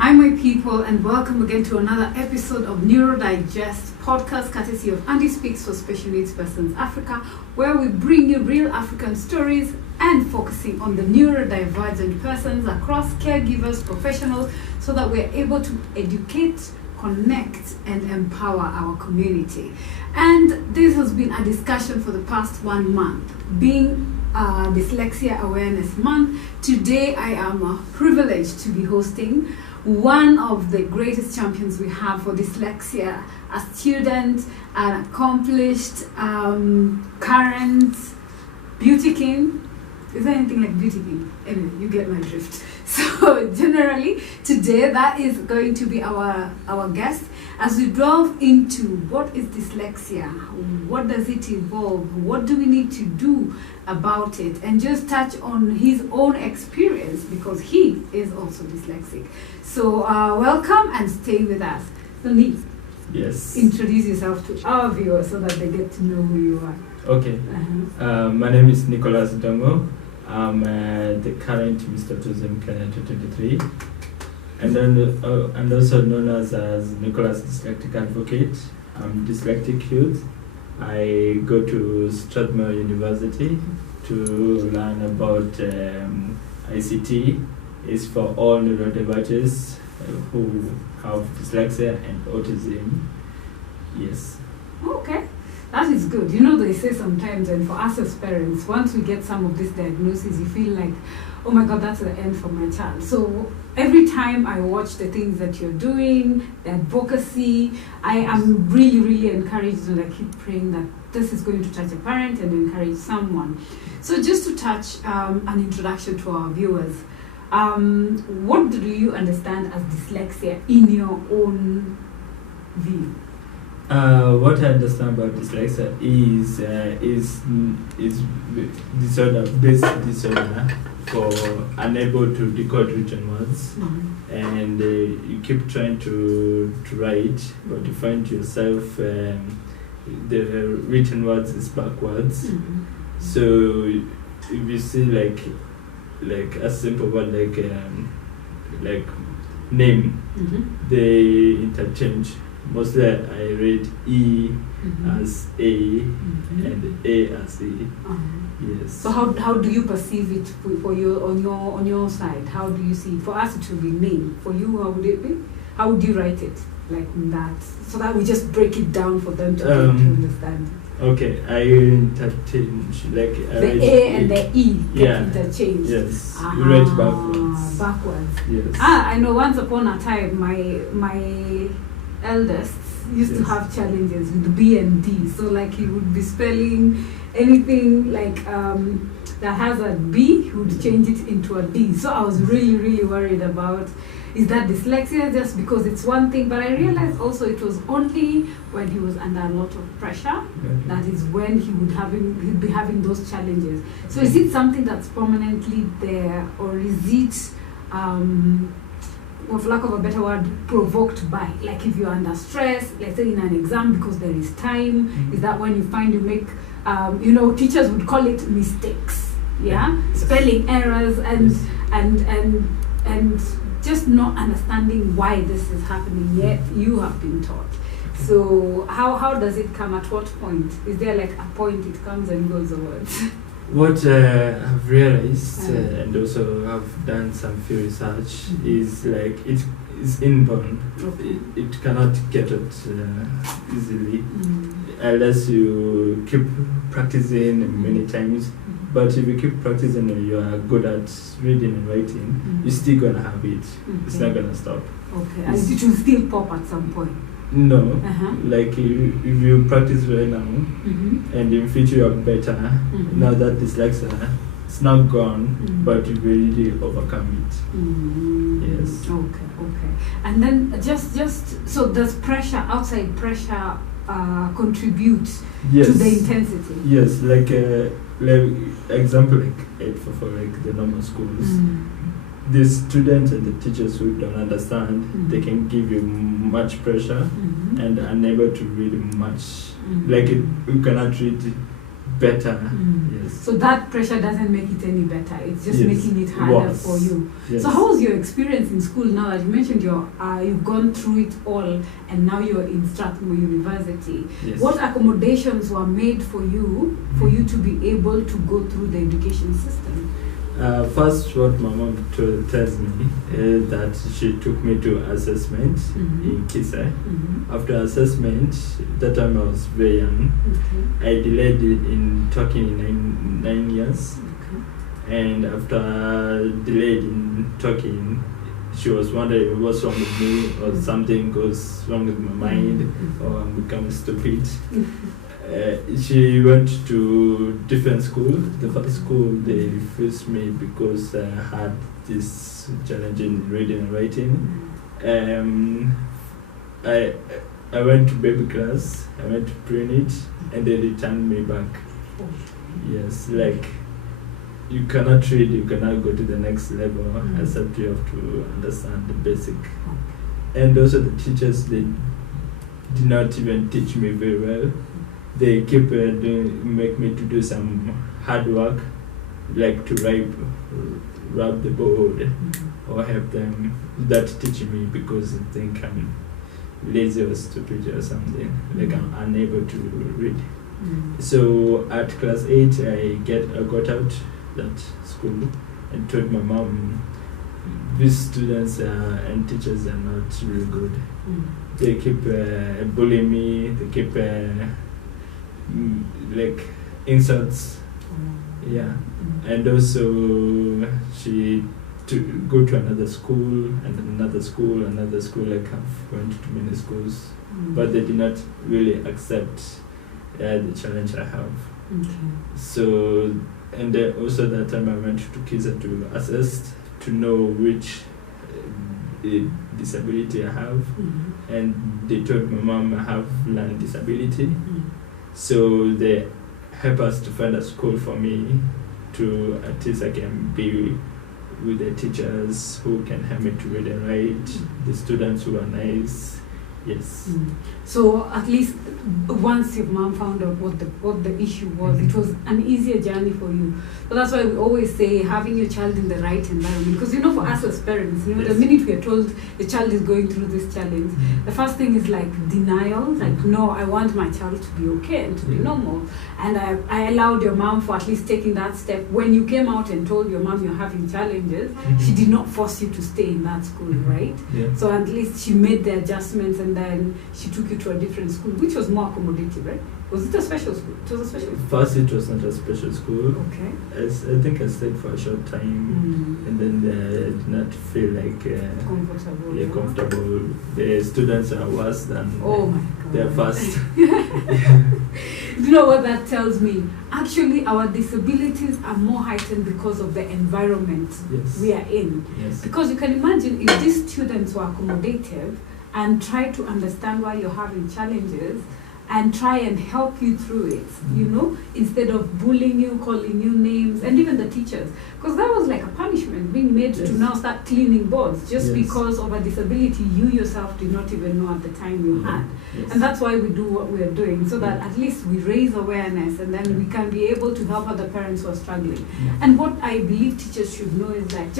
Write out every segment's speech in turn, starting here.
Hi, my people, and welcome again to another episode of Neurodigest podcast, courtesy of Andy Speaks for Special Needs Persons Africa, where we bring you real African stories and focusing on the neurodivergent persons across caregivers, professionals, so that we're able to educate, connect, and empower our community. And this has been a discussion for the past 1 month, being Dyslexia Awareness Month. Today, I am privileged to be hosting one of the greatest champions we have for dyslexia, a student, an accomplished, current beauty king. Is there anything like beauty king? Anyway, you get my drift. So generally, today that is going to be our guest as we delve into what is dyslexia, what does it involve, what do we need to do about it, and just touch on his own experience because he is also dyslexic. So welcome and stay with us. So Nick, yes, introduce yourself to our viewers so that they get to know who you are. Okay. My name is Ndungu. I'm the current Mr Autism Kenya 2023, and then and also known as Nicholas Dyslexic Advocate. I'm Dyslexic Youth. I go to Strathmore University to learn about ICT. It's for all neurodivergents who have dyslexia and autism. Yes. Okay. That is good. You know, they say sometimes, and for us as parents, once we get some of these diagnoses, you feel like, oh my God, that's the end for my child. So every time I watch the things that you're doing, the advocacy, I am really, really encouraged, and I keep praying that this is going to touch a parent and encourage someone. So just to touch an introduction to our viewers, what do you understand as dyslexia in your own view? What I understand about dyslexia is disorder, basic disorder for unable to decode written words, and you keep trying to write, but you find yourself the written words is backwards. So if you see like a simple word like name, they interchange. Mostly I read E as A and A as E. Yes. So how do you perceive it for you on your side? How do you see it? For us it will be name. For you, how would it be? How would you write it like that? So that we just break it down for them to understand. Okay, I interchange like the A and the E get interchanged. Yes. You write backwards. Backwards. Yes. I know. Once upon a time, my eldest used to have challenges with B and D. So like he would be spelling anything like that has a B, he would change it into a D. So I was really, really worried about, is that dyslexia just because it's one thing? But I realized also it was only when he was under a lot of pressure, that is when he'd be having those challenges. So is it something that's permanently there, or is it for lack of a better word, provoked by, like if you're under stress, let's say in an exam because there is time, is that when you find you make, teachers would call it mistakes, spelling errors and just not understanding why this is happening, yet you have been taught. So how does it come? At what point? Is there like a point it comes and goes away? What I've realized and also have done some field research is like it is inborn. It cannot get it easily unless you keep practicing many times. But if you keep practicing and you are good at reading and writing, you're still gonna have it. It's not gonna stop. Okay, and it will still pop at some point. No, like if you practice right now and in future you're better, now that dyslexia, it's not gone, but you really overcome it. Yes. Okay. And then just so does pressure, outside pressure, contribute to the intensity? Yes, like example like 844, like the normal schools. The students and the teachers who don't understand, they can give you much pressure and unable to read much. Like you cannot read better. Yes. So that pressure doesn't make it any better. It's just Yes. making it harder Worse. for you. Yes. So how was your experience in school now that you mentioned you've gone through it all and now you're in Strathmore University? Yes. What accommodations were made for you to be able to go through the education system? First, what my mom tells me is that she took me to assessment in Kisa. After assessment, that time I was very young. Okay. I delayed in talking in 9 years. Okay. And after delayed in talking, she was wondering what's wrong with me, or something goes wrong with my mind, or I'm becoming stupid. She went to different school. The first school, they refused me because I had this challenge in reading and writing. I went to baby class, I went to pre-nit, and they returned me back. Yes, like you cannot read, you cannot go to the next level, except you have to understand the basic. And also the teachers, they did not even teach me very well. They keep make me to do some hard work, like to rub the board, or help them that teaching me because they think I'm lazy or stupid or something, like I'm unable to read. So at class 8, I got out that school and told my mom, these students and teachers are not really good. They keep bullying me, they keep like insults. Yeah. And also she to go to another school and another school, like I've went to many schools, but they did not really accept the challenge I have. So, and then also that time I went to Kisa to assess to know which disability I have, and they told my mom I have learning disability. So they help us to find a school for me to at least I can be with the teachers who can help me to read and write, the students who are nice. Yes. So at least once your mom found out what the issue was, it was an easier journey for you. So that's why we always say having your child in the right environment. Because for us as parents, the minute we are told the child is going through this challenge, the first thing is like denial, like no, I want my child to be okay and to be normal. And I allowed your mom for at least taking that step. When you came out and told your mom you're having challenges, she did not force you to stay in that school, right? So at least she made the adjustments, and then she took you to a different school, which was more accommodative, right? Was it a special school? It was a special school. First, it was not a special school. Okay. I think I stayed for a short time, and then I did not feel like comfortable. Yeah, comfortable. The students are worse than their first. Do you know what that tells me? Actually, our disabilities are more heightened because of the environment we are in. Because you can imagine if these students were accommodative and try to understand why you're having challenges and try and help you through it, instead of bullying you, calling you names, and even the teachers. Because that was like a punishment, being made to now start cleaning boards just because of a disability you yourself did not even know at the time you had. And that's why we do what we are doing, so that at least we raise awareness, and then we can be able to help other parents who are struggling. And what I believe teachers should know is that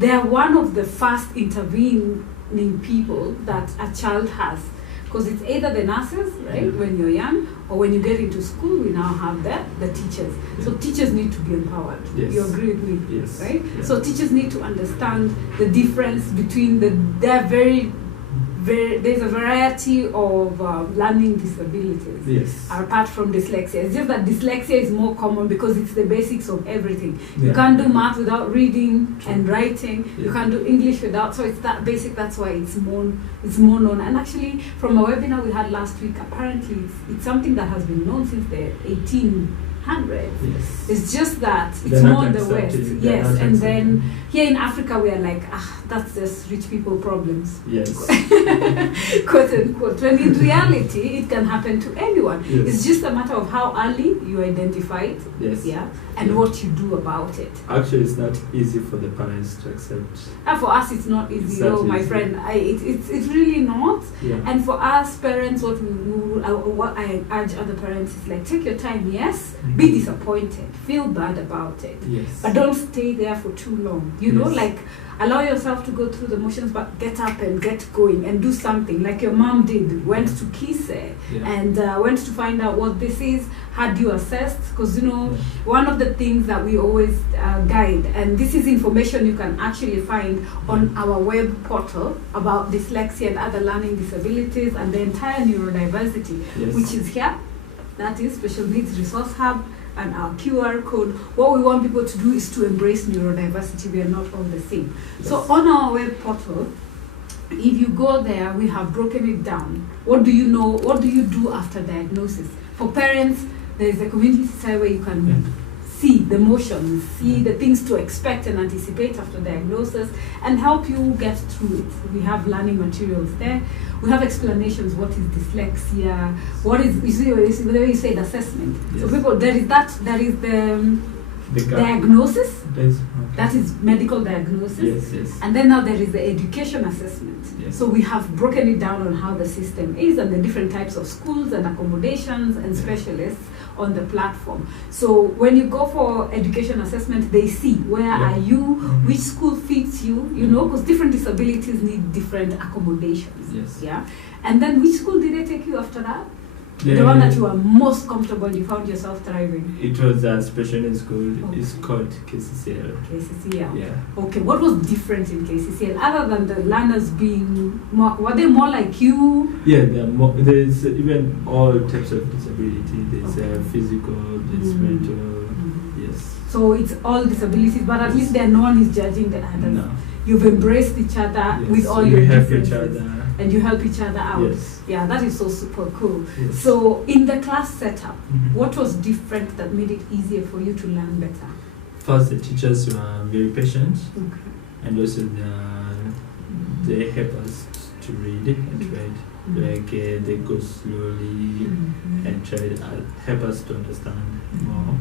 they are one of the first intervening people that a child has. Because it's either the nurses, right, when you're young, or when you get into school, we now have the teachers. So teachers need to be empowered. You agree with me? Right? So teachers need to understand the difference between there's a variety of learning disabilities apart from dyslexia. It's just that dyslexia is more common because it's the basics of everything. You can't do math without reading and writing. You can't do English without, so it's that basic. That's why it's more known. And actually, from a webinar we had last week, apparently it's something that has been known since the 1800s. It's just that it's more in the West. And then here in Africa we are like, that's just rich people problems. Quote unquote. When in reality it can happen to anyone. It's just a matter of how early you identify it. And what you do about it. Actually, it's not easy for the parents to accept. For us, it's not easy, my friend. It's really not. And for us parents, what I urge other parents is like, take your time, be disappointed, feel bad about it, Yes. but don't stay there for too long. You know, Yes. like allow yourself to go through the motions, but get up and get going and do something like your mom did. Went to Kise Yeah. and went to find out what this is, had you assessed, because you know, one of the things that we always guide, and this is information you can actually find on our web portal about dyslexia and other learning disabilities and the entire neurodiversity, Yes. which is here. That is Special Needs Resource Hub and our QR code. What we want people to do is to embrace neurodiversity. We are not all the same. Yes. So on our web portal, if you go there, we have broken it down. What do you know? What do you do after diagnosis? For parents, there is a community site where you can see the motions, see the things to expect and anticipate after diagnosis, and help you get through it. We have learning materials there. We have explanations. What is dyslexia? What is, the way you say, the assessment. Yes. So people, there is the The gap. diagnosis. Yes. That is medical diagnosis. Yes, yes. And then now there is the education assessment. Yes. So we have broken it down on how the system is and the different types of schools and accommodations and specialists on the platform. So when you go for education assessment, they see where are you, which school fits you, you know, because different disabilities need different accommodations. Yes. Yeah. And then which school did they take you after that? The one that you were most comfortable, you found yourself thriving. It was a special needs school. Okay. It's called KCCL. KCCL. Yeah. Okay, what was different in KCCL other than the learners being more, were they more like you? Yeah, there's even all types of disability. There's physical, there's mental. Yes. So it's all disabilities, but at least no one is judging the others. No. You've embraced each other Yes. with all We your help differences. each other. And you help each other out. Yes. Yeah, that is so super cool. Yes. So in the class setup, Mhm. what was different that made it easier for you to learn better? First, the teachers were very patient, Okay. and also they help us to read and write. Like they go slowly and try to help us to understand more.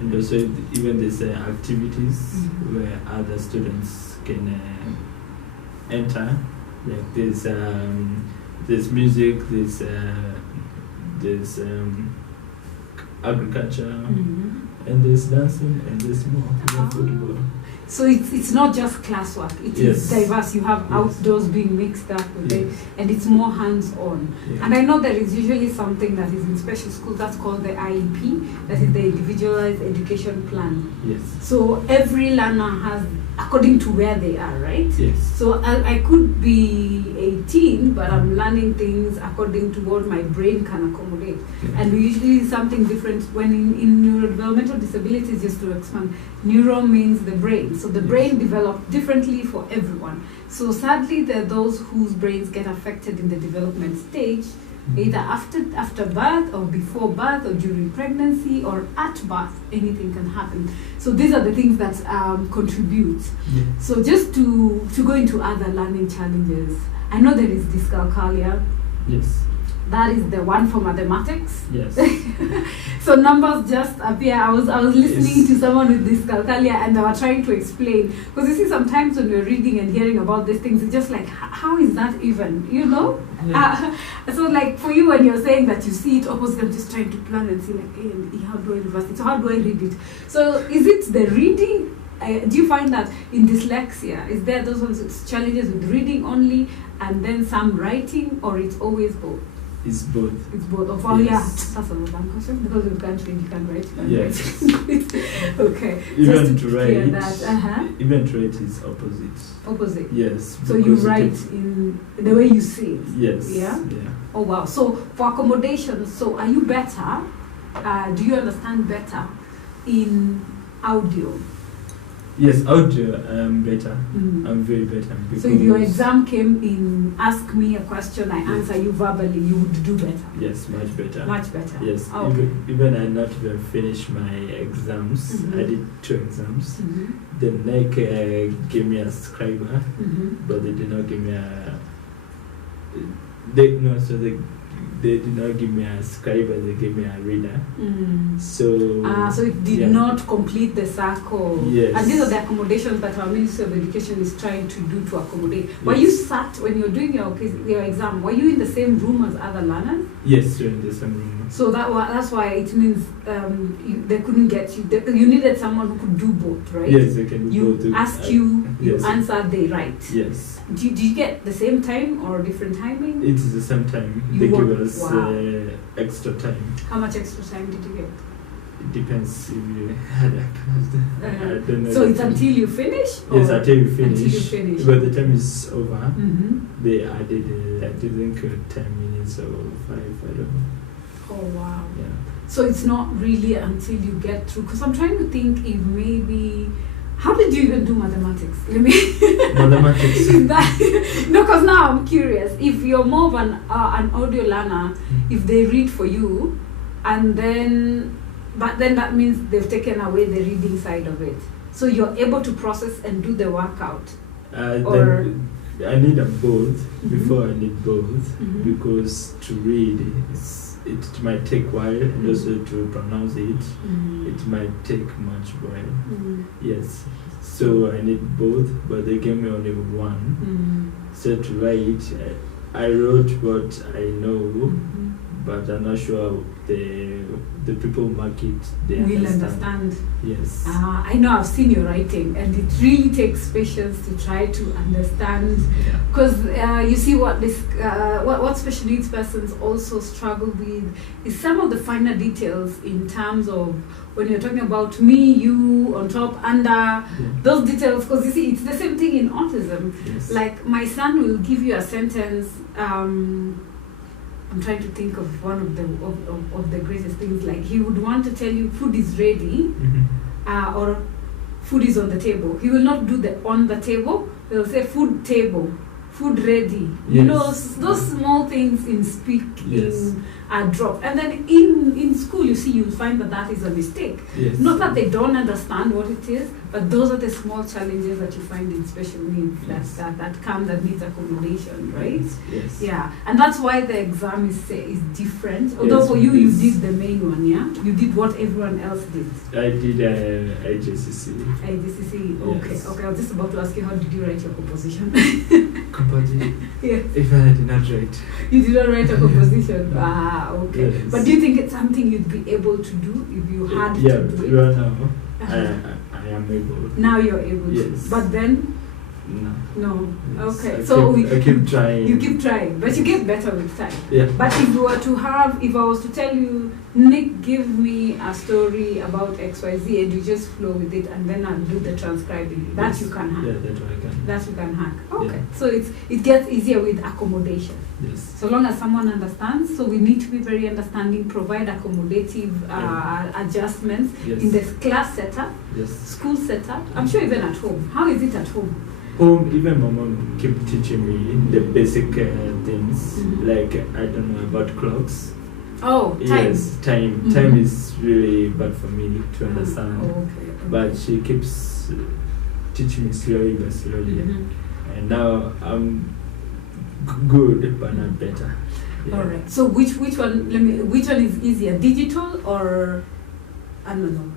And also even there's activities where other students can enter. Like there's music, there's agriculture, and there's dancing, and there's more. Football. So it's not just classwork, it is Yes. diverse. You have outdoors being mixed up with it, Yes. and it's more hands-on. Yeah. And I know there is usually something that is in special schools that's called the IEP, that is the Individualized Education Plan. Yes. So every learner has, according to where they are, right? Yes. So I could be 18, but I'm learning things according to what my brain can accommodate. Yeah. And we usually something different when in neurodevelopmental disabilities, just to expand, neuro means the brain. So the Yes. brain develops differently for everyone. So sadly, there are those whose brains get affected in the development stage, either after birth or before birth or during pregnancy or at birth. Anything can happen. So these are the things that contribute. Yeah. So just to go into other learning challenges, I know there is dyscalculia. Yes. That is the one for mathematics. Yes. So numbers just appear. I was listening Yes. to someone with dyscalculia and they were trying to explain, because you see sometimes when we're reading and hearing about these things, it's just like, how is that even, you know? Yeah. So like for you, when you're saying that you see it opposite, I'm just trying to plan and see like, A and E, how do I reverse it? So how do I read it? So is it the reading? Do you find that in dyslexia, is there those ones with challenges with reading only and then some writing, or it's always both? It's both. It's both of all, yeah. Yes. That's a one question, because you can't read, you can't write. You can't Yes. write. Okay. Even Just to clear write, that. even to write is opposite. Opposite. Yes. So you because write in the way you see it. Yes. Yeah? Yeah. Oh wow. So for accommodations, so are you better? Do you understand better in audio? Yes, audio. I'm better. Mm. I'm very better. So if your exam came in, ask me a question, I answer you verbally, you would do better. Yes, much better. Much better. Yes. Oh, okay. Even I not even finished my exams. Mhm. I did 2 exams. Mhm. The NEC gave me a scriber, Mhm. but they did not give me a. So they they did not give me a scribe, but they gave me a reader. So it did not complete the circle. Yes. And these are the accommodations that our Ministry of Education is trying to do to accommodate. Were you sat when you're doing your exam? Were you in the same room as other learners? Yes, we're in the same room. So that's why it means they couldn't get you. You needed someone who could do both, right? Yes, they can do both. You ask you yes. answer, they write. Yes. Do you get the same time or different timing? It is the same time. They give us extra time. How much extra time did you get? It depends if you had I don't know. So it's until you finish? Yes, until you finish. Until you finish. But the time is over. Mm-hmm. They added, I think, 10 minutes or 5, I don't know. Oh, wow. Yeah. So it's not really until you get through. Because I'm trying to think if maybe... How did you even do mathematics? Mathematics? No, because now I'm curious. If you're more of an audio learner, if they read for you, and then... But then that means they've taken away the reading side of it. So you're able to process and do the workout. Or I need them both. Before I need both, because to read it might take a while, and also to pronounce it, it might take much while. Yes. So I need both, but they gave me only one. So to write, I wrote what I know, but I'm not sure the people mark it, they will understand. Yes. I know, I've seen your writing, and it really takes patience to try to understand. Because you see what special needs persons also struggle with is some of the finer details in terms of when you're talking about me, you, on top, under, those details. Because you see, it's the same thing in autism. Yes. Like my son will give you a sentence. I'm trying to think of one of the greatest things. Like he would want to tell you food is ready, or food is on the table. He will not do the on the table. He'll say food table, food ready. Yes. You know, those small things in speaking are dropped. And then in school, you see, you'll find that is a mistake. Yes. Not that they don't understand what it is, but those are the small challenges that you find in special needs that come, that needs accommodation, right? Yes. Yeah, and that's why the exam is different. Although for you did the main one, yeah? You did what everyone else did. I did IGCSE. IGCSE, okay. Yes. Okay, I was just about to ask you, how did you write your composition? Composition? Yes. If I did not write. You did not write a composition? Okay. Yes. But do you think it's something you'd be able to do if you had to do it? Yeah, right now, I am able. Now you're able yes. to. But then? No. Yes. Okay. I keep trying. You keep trying, but you get better with time. Yeah. But if I was to tell you, Nick, give me a story about XYZ, and you just flow with it, and then I'll do the transcribing. That you can hack. Yeah, that I can. That you can hack. Okay. Yeah. So it gets easier with accommodation. Yes. So long as someone understands. So we need to be very understanding, provide accommodative adjustments in the class setup, school setup. I'm sure even at home. How is it at home? Home, even my mom kept teaching me the basic things, like I don't know about clocks. Oh, time. Yes, time. Time is really bad for me to understand. Okay. But she keeps teaching me slowly by slowly, and now I'm good, but not better. Yeah. All right. So which one? Which one is easier, digital or analog?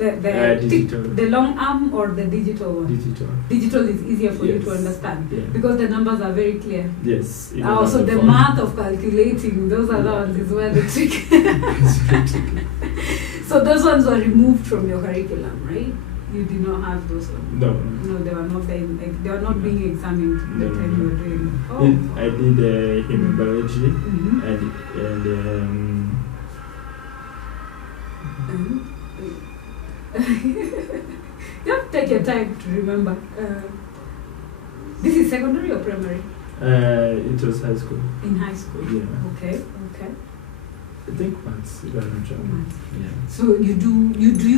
Digital. The long arm or the digital one? Digital. Digital is easier for you to understand because the numbers are very clear. Yes. So the math of calculating, those are the ones is where the trick. So those ones were removed from your curriculum, right? You did not have those ones. No, they were not there. They were not being examined the time you were doing. Oh. I did human biology and you have to take your time to remember. This is secondary or primary? It was high school. In high school? Yeah. Okay. I think maths. Yeah. So you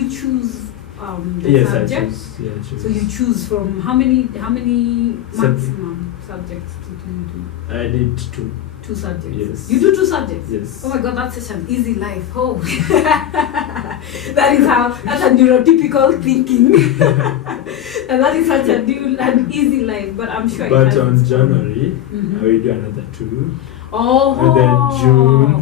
choose the subject? I choose. So you choose from how many maximum subjects did you do? I did 2. 2 subjects. Yes. You do 2 subjects? Yes. Oh my God, that's such an easy life. Oh. That's a neurotypical thinking. And that is such an easy life, but I'm sure But it has on its own. January, Mhm. I will do another 2. Oh. And then June,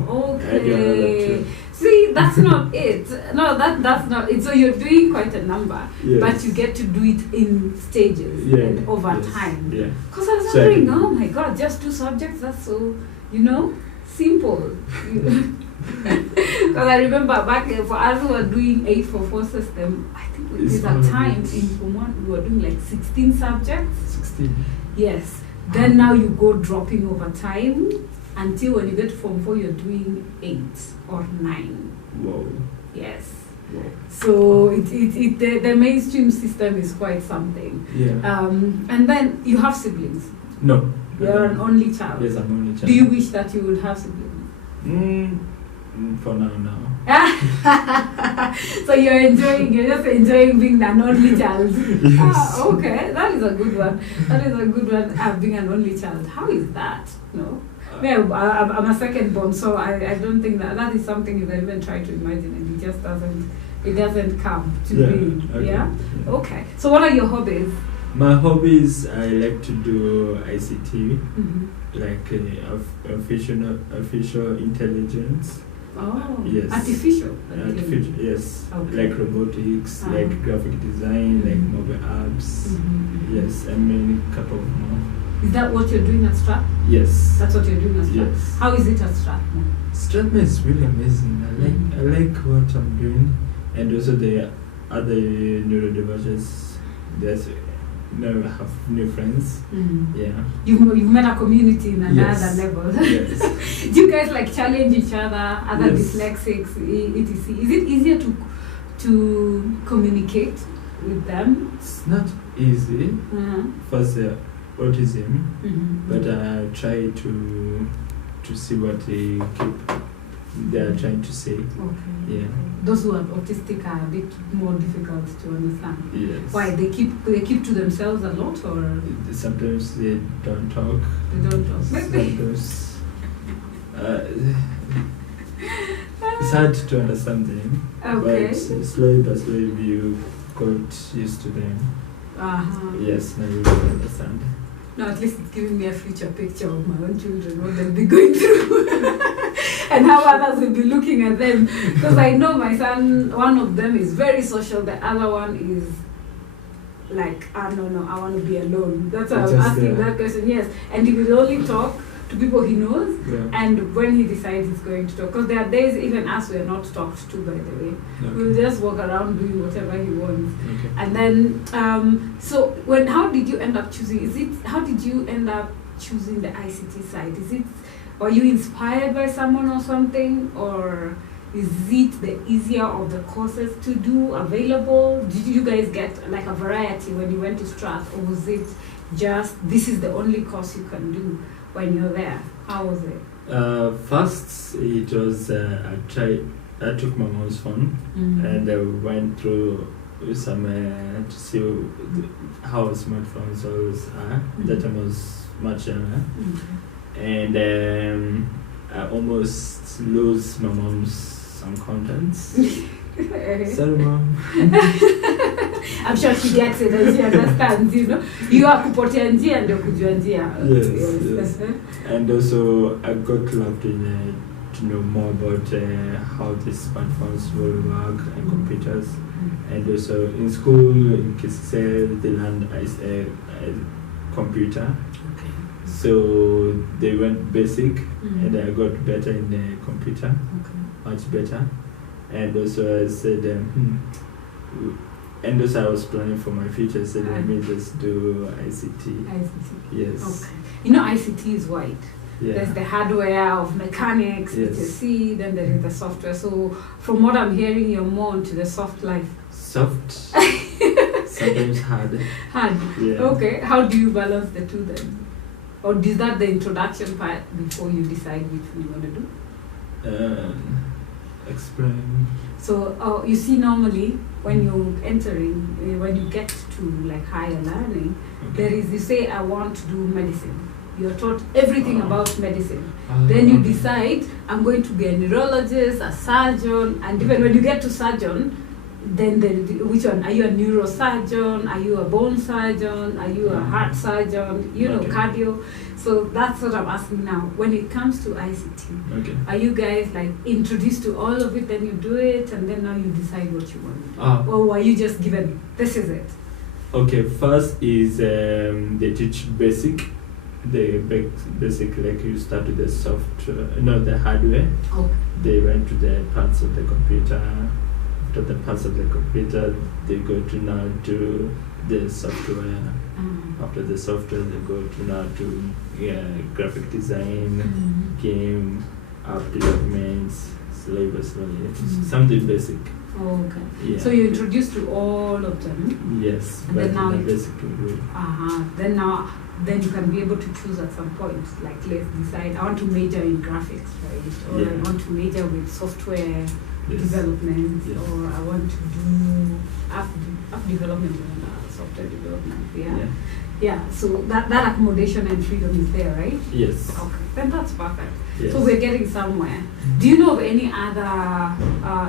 I do another Okay. 2. See, that's not it. No, that's not it. So you're doing quite a number, Yes. but you get to do it in stages Yeah, and over yes, time. Yeah. Because I was So I wondering, can- oh my God, just 2 subjects, that's so, simple. Because I remember back for us who were doing 844 system, I think It's there's all a of time it. in Form 1 we were doing like 16 subjects. 16. Yes. Then now you go dropping over time until when you get to Form 4 you're doing 8 or 9. Wow. Yes. Wow. So the mainstream system is quite something. Yeah. And then you have siblings. No. You're an only child. Yes, I'm only child. Do you wish that you would have siblings? For now. So you're just enjoying being an only child. Yes. Okay, that is a good one. Being an only child. How is that? No. Well, I'm a second born, so I don't think that is something you can even try to imagine, and it doesn't come to be. Okay. Yeah. Okay. So what are your hobbies? My hobbies, I like to do ICT, Mm-hmm. like artificial intelligence. Oh. Yes. Artificial. Yes. Okay. Like robotics, Uh-huh. like graphic design, like Mhm. mobile apps. Mm-hmm. Yes, and many couple more. Is that what you're doing at Strat? Yes. That's what you're doing at Strat. Yes. How is it at Strat? Stratma is really amazing. I like what I'm doing, and also the other neurodivergents. There's now have new friends. Mm-hmm. Yeah. You've met a community in another Yes. level. Yes. Do you guys like challenge each other, other Yes. dyslexics, etc.? Is it easier to communicate with them? It's not easy Uh-huh. for the autism, Mm-hmm. but I try to see what they are trying to say. Okay. Yeah. Those who are autistic are a bit more difficult to understand. Yes. Why they keep to themselves a lot, or Sometimes they don't talk. they don't talk? Sometimes it's hard to understand them. Okay. But slowly but slowly you got used to them. Uh-huh. Yes, now you will understand. No, at least it's giving me a future picture of my own children, what they'll be going through, and how others will be looking at them. Because I know my son, one of them is very social, the other one is like, no, I want to be alone. That's why I'm Just asking there. that question, yes. And he will only talk to people he knows, Yeah. and when he decides he's going to talk. Because there are days, even us, we are not talked to, by the way. We'll Okay. just walk around doing whatever he wants. Okay. And then, so how did you end up choosing? How did you end up choosing the ICT side? Were you inspired by someone or something, or is it the easier of the courses to do available? Did you guys get like a variety when you went to Strat, or was it just this is the only course you can do when you're there? How was it? First, it was I took my mom's phone Mm-hmm. and I went through some to see how smartphones always are. That time was much younger, and I almost lose my mom's some contents. Sorry, mom. I'm sure she gets it and she understands, You are kupotea njia ndio kujua njia. Yes. And also I got loved to know more about how these smartphones will work and computers. And also in school, in KCL, they learned a computer. Okay. So they went basic, and I got better in the computer, Okay. much better. And also I said, and also I was planning for my future. I said, let me just do ICT. ICT. Yes. Okay. ICT is wide. Yeah. There's the hardware of mechanics, Yes. HSC, then there is the software. So from what I'm hearing, you're more into the soft life. Soft. Sometimes hard. Hard. Yeah. Okay. How do you balance the two then? Or is that the introduction part before you decide which one you want to do? Explain. So you see, normally when you're entering, when you get to like higher learning, Okay. there is, you say, I want to do medicine. You're taught everything about medicine. Then you decide, I'm going to be a neurologist, a surgeon, and even when you get to surgeon, then which one? Are you a neurosurgeon? Are you a bone surgeon? Are you a heart surgeon? You know, cardio. So that's what I'm asking now. When it comes to ICT, are you guys like introduced to all of it, then you do it, and then now you decide what you want? Or are you just given, this is it? Okay, first is they teach basic, like you start with the software, the hardware. Okay. They went to the parts of the computer. After the parts of the computer, they go to now to the software. After the software, they go to now to graphic design, game, app developments, syllabus, something basic. Okay. Yeah. So you're introduced to all of them. Yes. And then now basic then you can be able to choose at some point. Like let's decide I want to major in graphics, right? Or I want to major with software development, or I want to do app development and software development. Yeah. So that accommodation and freedom is there, right? Yes. Okay. Then that's perfect. Yes. So we're getting somewhere. Do you know of any other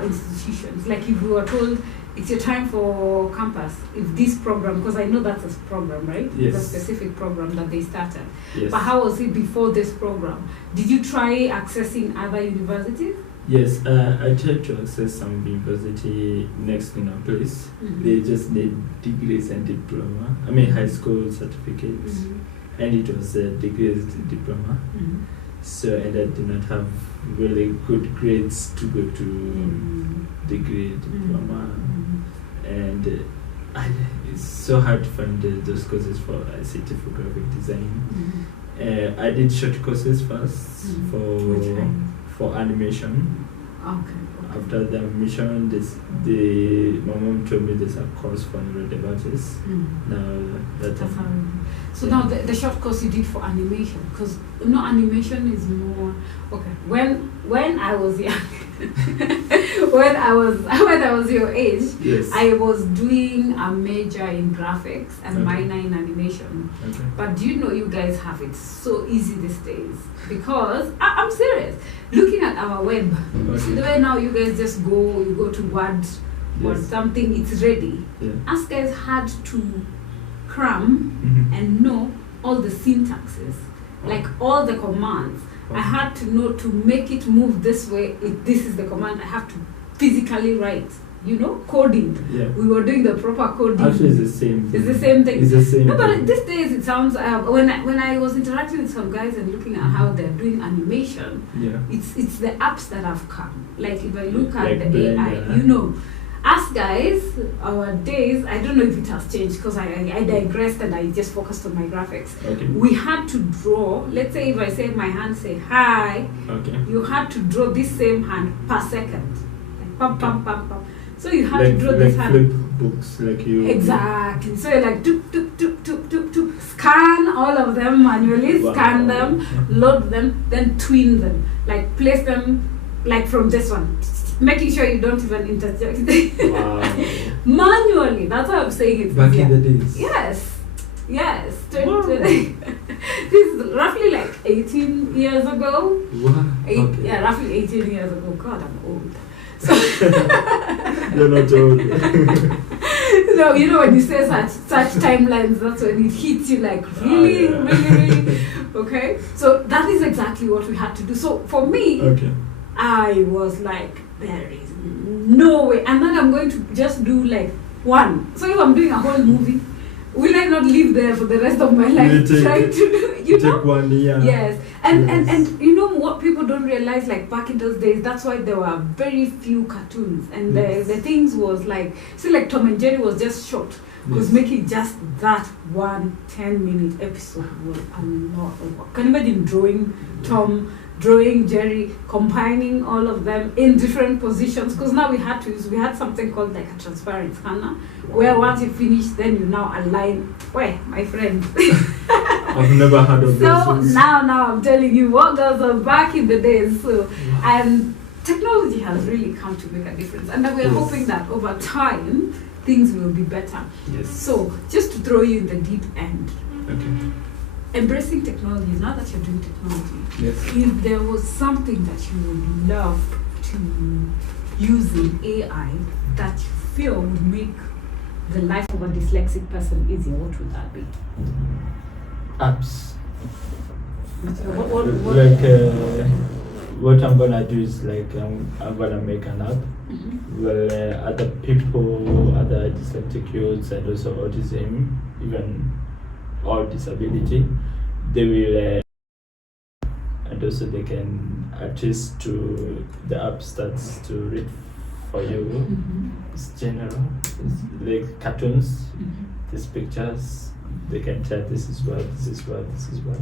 institutions? Like if you were told it's your time for campus, if this program, because I know that's a program, right? Yes. It's a specific program that they started. Yes. But how was it before this program? Did you try accessing other universities? Yes, I tried to access some university next in our place. They just need degrees and diploma. I mean high school certificates. And it was a degrees diploma. So, and I did not have really good grades to go to degree diploma. And it's so hard to find those courses for ICT for graphic design. I did short courses first for animation. Okay. After the animation, my mom told me there's a course for neurodivergence. Now that's how. So now the short course you did for animation, because animation is more okay. When I was young, when I was your age, I was doing a major in graphics and minor in animation. But do you know you guys have it so easy these days? Because I'm serious. Looking at our web, see the way now you guys just you go to Word or something, it's ready. Us guys had to cram and know all the syntaxes, like all the commands. I had to know to make it move this way. If this is the command, I have to physically write. Coding. We were doing the proper coding. Actually, it's the same thing. It's the same thing. It's the same. No, but these days it sounds. When I was interacting with some guys and looking at how they're doing animation, it's the apps that have come. Like if I look at the Blender. AI, us guys, our days, I don't know if it has changed because I digressed and I just focused on my graphics. We had to draw, let's say if I say my hand say hi, you had to draw this same hand per second. Like pam, pam, pam, pam. So you had to draw this hand. Flip books, like you. Exactly. So you're like, scan all of them manually, scan them, load them, then twin them. Like place them like from this one. Making sure you don't even interject. Manually. That's why I'm saying it's back in the days. Yes. 2020. This is roughly like 18 years ago. Wow. Yeah, roughly 18 years ago. God, I'm old. So you're not old. No, when you say such timelines, that's when it hits you like really. Okay? So that is exactly what we had to do. So for me, I was like, there is no way. And then I'm going to just do like one. So if I'm doing a whole movie, will I not live there for the rest of my life trying to do, take 1 year. Yes. And what people don't realize, like back in those days, that's why there were very few cartoons. And the things was like, like Tom and Jerry was just short. Because making just that 1 10-minute episode was a lot of work. Can you imagine drawing Tom, drawing Jerry, combining all of them in different positions? Because now we had something called like a transparent scanner, where once you finish, then you now align. Where, my friend? I've never heard of this. So now I'm telling you what goes on back in the days. So and technology has really come to make a difference, and we're hoping that over time things will be better. Yes. So just to throw you in the deep end. embracing technology, now that you're doing technology, Yes. if there was something that you would love to use in AI that you feel would make the life of a dyslexic person easier, what would that be? Apps. What What I'm gonna do is I'm gonna make an app. Mhm. Well, other people, other dyslexic youths, and also autism, even or disability, they will, and also they can adjust to the app starts to read for you. Mhm. It's general, it's like cartoons, Mhm. these pictures. They can tell this is what, this is what, this is what.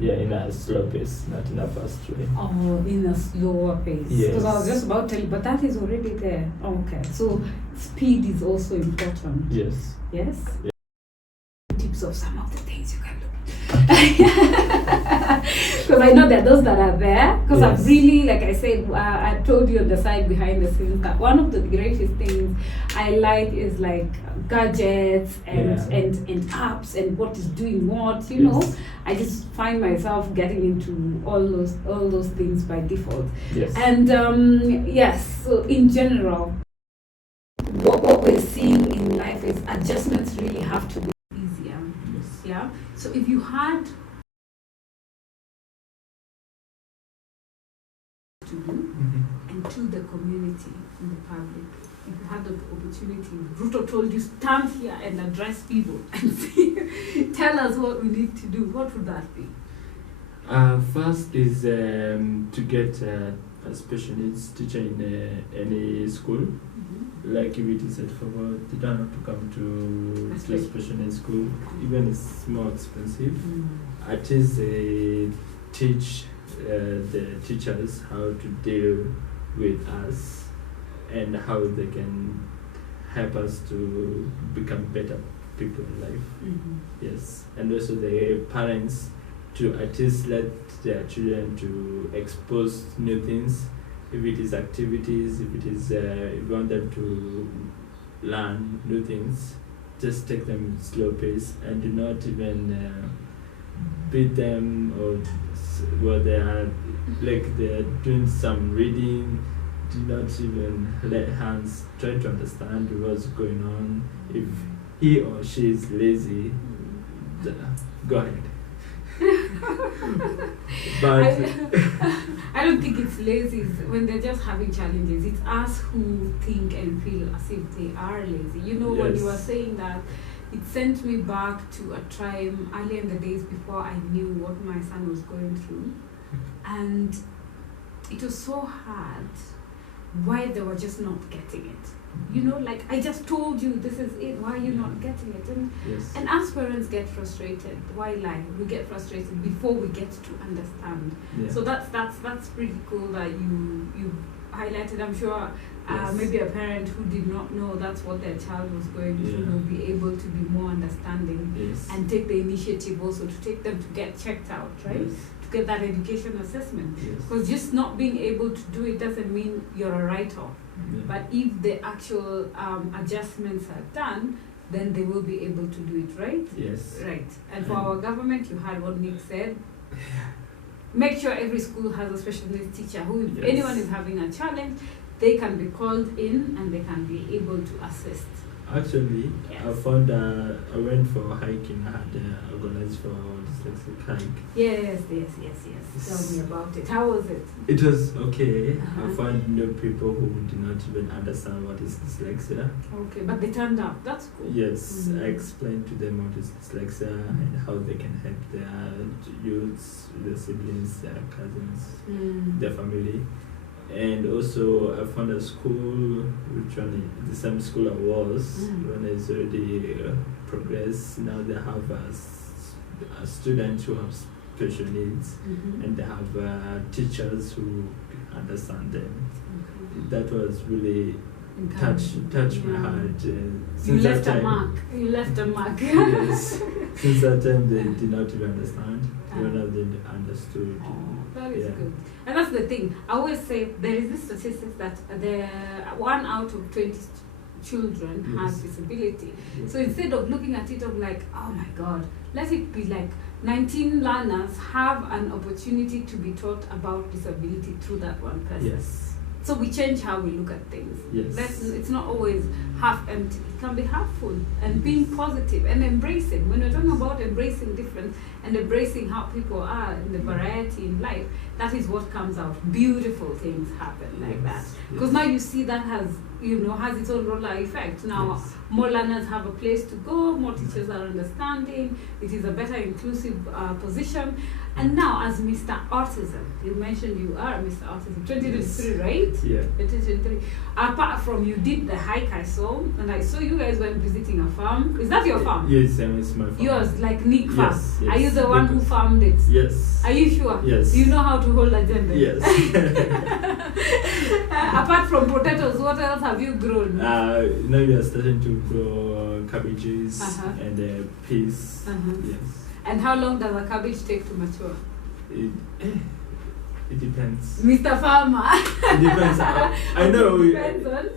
Yeah, in a slow pace, not in a fast way. Oh, in a slower pace. Yes. Because I was just about to tell you, but that is already there. Okay. So speed is also important. Yes. Yes? Yeah. Tips of some of the things you can do. Because I know there are those that are there. Because Yes. I've really, like I said, I told you on the side behind the scenes that one of the greatest things I like is like gadgets and apps and what is doing what, you know. I just find myself getting into all those things by default. Yes. And yes, so in general, what we're seeing in life is adjustments really have to be easier. Yes. Yeah. So if you had to do Mhm. and to the community and the public, if you had the opportunity, Ruto told you stand here and address people and see, tell us what we need to do, what would that be? First is to get a special needs teacher in any school. Mm-hmm. Like if it is at forward, they don't have to come to a special needs school. Even it's more expensive. Mm-hmm. At least they teach the teachers how to deal with us and how they can help us to become better people in life. Mm-hmm. Yes, and also the parents to at least let their children to expose new things. If it is activities, if it is if you want them to learn new things, just take them slow pace and do not even beat them or well they are like they are doing some reading. Do not even let hands try to understand what's going on. If he or she is lazy, go ahead. But I don't think it's lazy when they're just having challenges. It's us who think and feel as if they are lazy. You know, when you were Yes. saying that, it sent me back to a time earlier in the days before I knew what my son was going through. And it was so hard why they were just not getting it. You know, like I just told you this is it, why are you not getting it? yes. And as parents get frustrated, why lie? We get frustrated before we get to understand. Yeah. So that's pretty cool that you highlighted. I'm sure Yes. maybe a parent who did not know that's what their child was going through Yeah. will be able to be more understanding Yes. and take the initiative also to take them to get checked out, right? Yes. To get that education assessment. Yes. Because just not being able to do it doesn't mean you're a write-off. Yeah. But if the actual adjustments are done, then they will be able to do it, right? Yes. Right. And for And- our government, you heard what Nick said. Make sure every school has a special needs teacher who, if Yes. anyone is having a challenge, they can be called in and they can be able to assist. Actually, Yes. I found I went for hiking. I had organized for dyslexic hike. Yes. Tell me about it. How was it? It was okay. Uh-huh. I found new people who did not even understand what is dyslexia. Okay, but they turned up. That's cool. Yes, Mhm. I explained to them what is dyslexia and how they can help their youths, their siblings, their cousins, Mm. their family. And also I found a school which one the same school I was when it's already progressed. Now they have a students who have special needs Mhm. and they have teachers who understand them. Okay. That was really Encouraging. touch my Yeah. heart. You Since left that a time, mark. You left a mark. yes. Since that time they did not even understand. Ah. Even though they understood. Oh, that is Yeah. good. And that's the thing. I always say there is this statistics that the 1 out of 20 children has Yes. disability. Yes. So instead of looking at it of like, oh my God, let it be like 19 learners have an opportunity to be taught about disability through that one person. Yes. So we change how we look at things. Yes. It's not always half empty. It can be half full, and being positive and embracing. When we're talking about embracing difference and embracing how people are in the variety in life, that is what comes out. Beautiful things happen like that. Because now you see that has its own roller effect. Now more learners have a place to go, more teachers are understanding, it is a better inclusive position. And now as Mr. Autism, you mentioned you are Mr. Autism, 2023, right? Yeah. 2023. Apart from you did the hike I saw, and I saw you guys went visiting a farm. Is that your farm? Yes, it's my farm. Yours, like Nick farm. Yes. Are you the one who farmed it? Yes. Are you sure? Yes. You know how to hold a gender? Yes. Apart from potatoes, what else have you grown? Now we are starting to grow cabbages and peas. Yes. And how long does a cabbage take to mature? It depends. Mr. Farmer. It depends. I know. Depends on.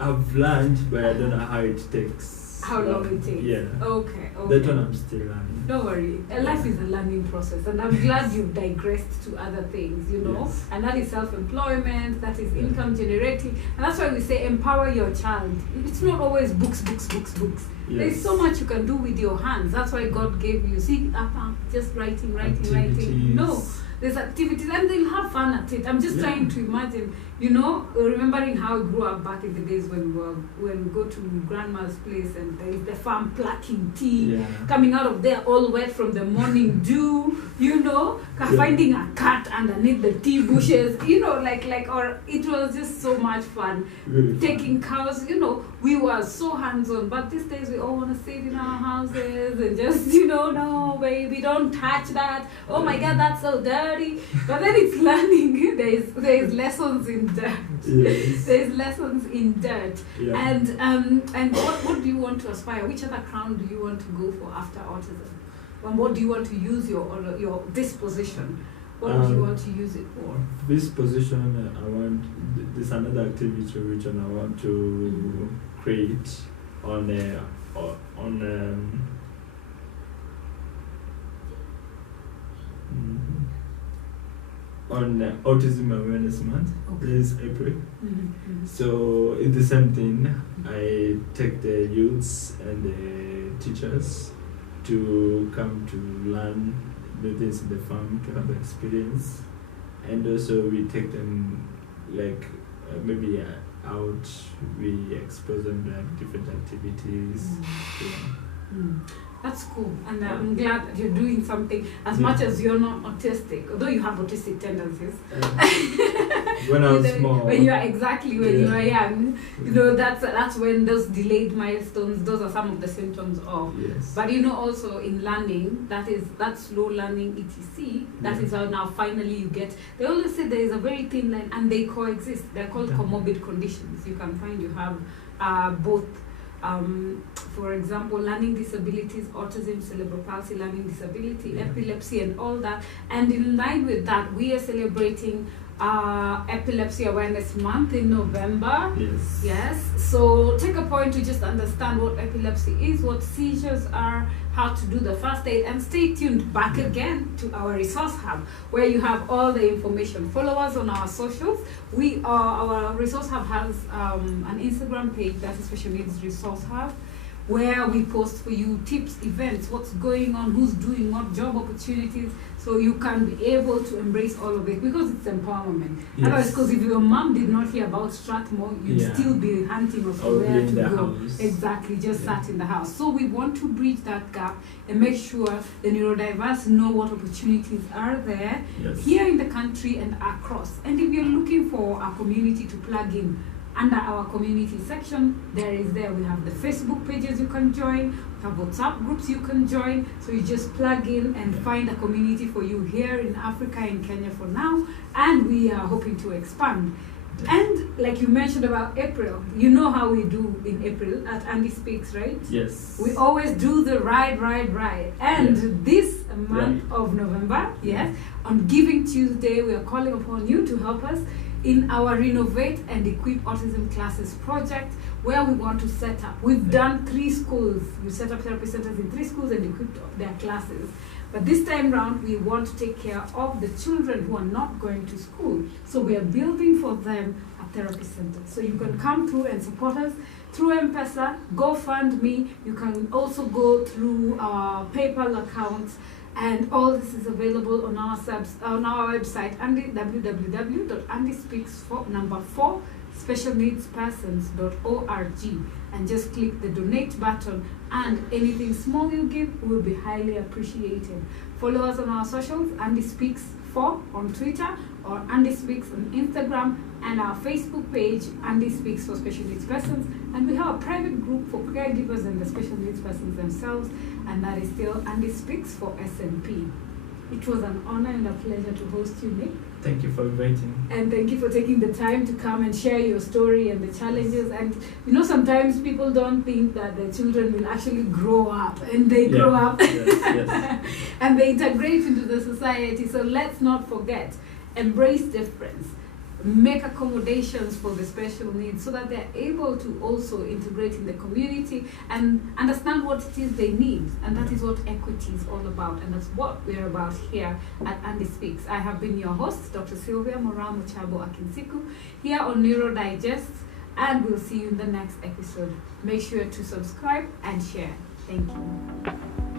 I've learned, but I don't know how it takes. How long it takes? Yeah. Okay. That one I'm still learning. Don't worry. Life is a learning process, and I'm glad you've digressed to other things, Yes. And that is self-employment, that is income generating, and that's why we say empower your child. It's not always books. Yes. There's so much you can do with your hands. That's why God gave you. See, just writing. No. There's activities, and they'll have fun at it. I'm just trying to imagine, remembering how we grew up back in the days when we go to grandma's place and there is the farm plucking tea, coming out of there all wet from the morning dew, finding a cat underneath the tea bushes, or it was just so much fun. Really Taking cows, we were so hands-on, but these days we all want to sit in our houses and just, no, baby, don't touch that. Oh my God, that's so dirty. But then it's learning. There's lessons in dirt. Yes. There's lessons in dirt. Yeah. And what do you want to aspire? Which other crown do you want to go for after autism? And what do you want to use your this position? What do you want to use it for? This position, I want. There's another activity which I want to create on Autism Awareness Month. This is April. So it's the same thing. I take the youths and the teachers to come to learn the things in the farm, to have experience, and also we take them maybe out. We expose them to different activities. That's cool, and I'm glad that you're doing something. As much as you're not autistic, although you have autistic tendencies. When I was small. When you are young, that's when those delayed milestones. Those are some of the symptoms of. Yes. But also in learning, that slow learning etc. That is how now finally you get. They always say there is a very thin line, and they coexist. They're called comorbid conditions. You can find you have both. For example, learning disabilities, autism, cerebral palsy, learning disability, epilepsy, and all that. And in line with that, we are celebrating Epilepsy Awareness Month in November. Yes. So take a point to just understand what epilepsy is, what seizures are, how to do the first aid, and stay tuned back again to our resource hub where you have all the information. Follow us on our socials. Our resource hub has an Instagram page, that is Special Needs Resource Hub, where we post for you tips, events, what's going on, who's doing what, job opportunities, so you can be able to embrace all of it because it's empowerment. Otherwise, because if your mom did not hear about Strathmore, you'd still be hunting of where to go. House. Exactly, just sat in the house. So we want to bridge that gap and make sure the neurodiverse know what opportunities are there here in the country and across. And if you're looking for a community to plug in, under our community section, we have the Facebook pages you can join, we have WhatsApp groups you can join, so you just plug in and find a community for you here in Africa, in Kenya for now, and we are hoping to expand. And like you mentioned about April, you know how we do in April at Andy Speaks, right? Yes. We always do the ride. And this month of November, on Giving Tuesday, we are calling upon you to help us in our Renovate and Equip Autism Classes project, where we want to set up. We've done 3 schools. We set up therapy centers in 3 schools and equipped their classes. But this time round, we want to take care of the children who are not going to school. So we are building for them a therapy center. So you can come through and support us through M-Pesa, GoFundMe. You can also go through our PayPal accounts. And all this is available on our website, www.andyspeaks4specialneedspersons.org, and just click the donate button, and anything small you give will be highly appreciated. Follow us on our socials, Andy Speaks 4 on Twitter, or Andy Speaks on Instagram, and our Facebook page, Andy Speaks for Special Needs Persons. And we have a private group for caregivers and the special needs persons themselves, and that is still Andy Speaks for SNP. It was an honor and a pleasure to host you, Nick. Thank you for inviting. And thank you for taking the time to come and share your story and the challenges. And you know, sometimes people don't think that the children will actually grow up, and they grow up yes. and they integrate into the society. So let's not forget, embrace difference. Make accommodations for the special needs so that they're able to also integrate in the community and understand what it is they need. And that is what equity is all about. And that's what we're about here at Andy Speaks. I have been your host, Dr. Sylvia Moramo Chabo Akinsiku, here on Neuro Digest. And we'll see you in the next episode. Make sure to subscribe and share. Thank you.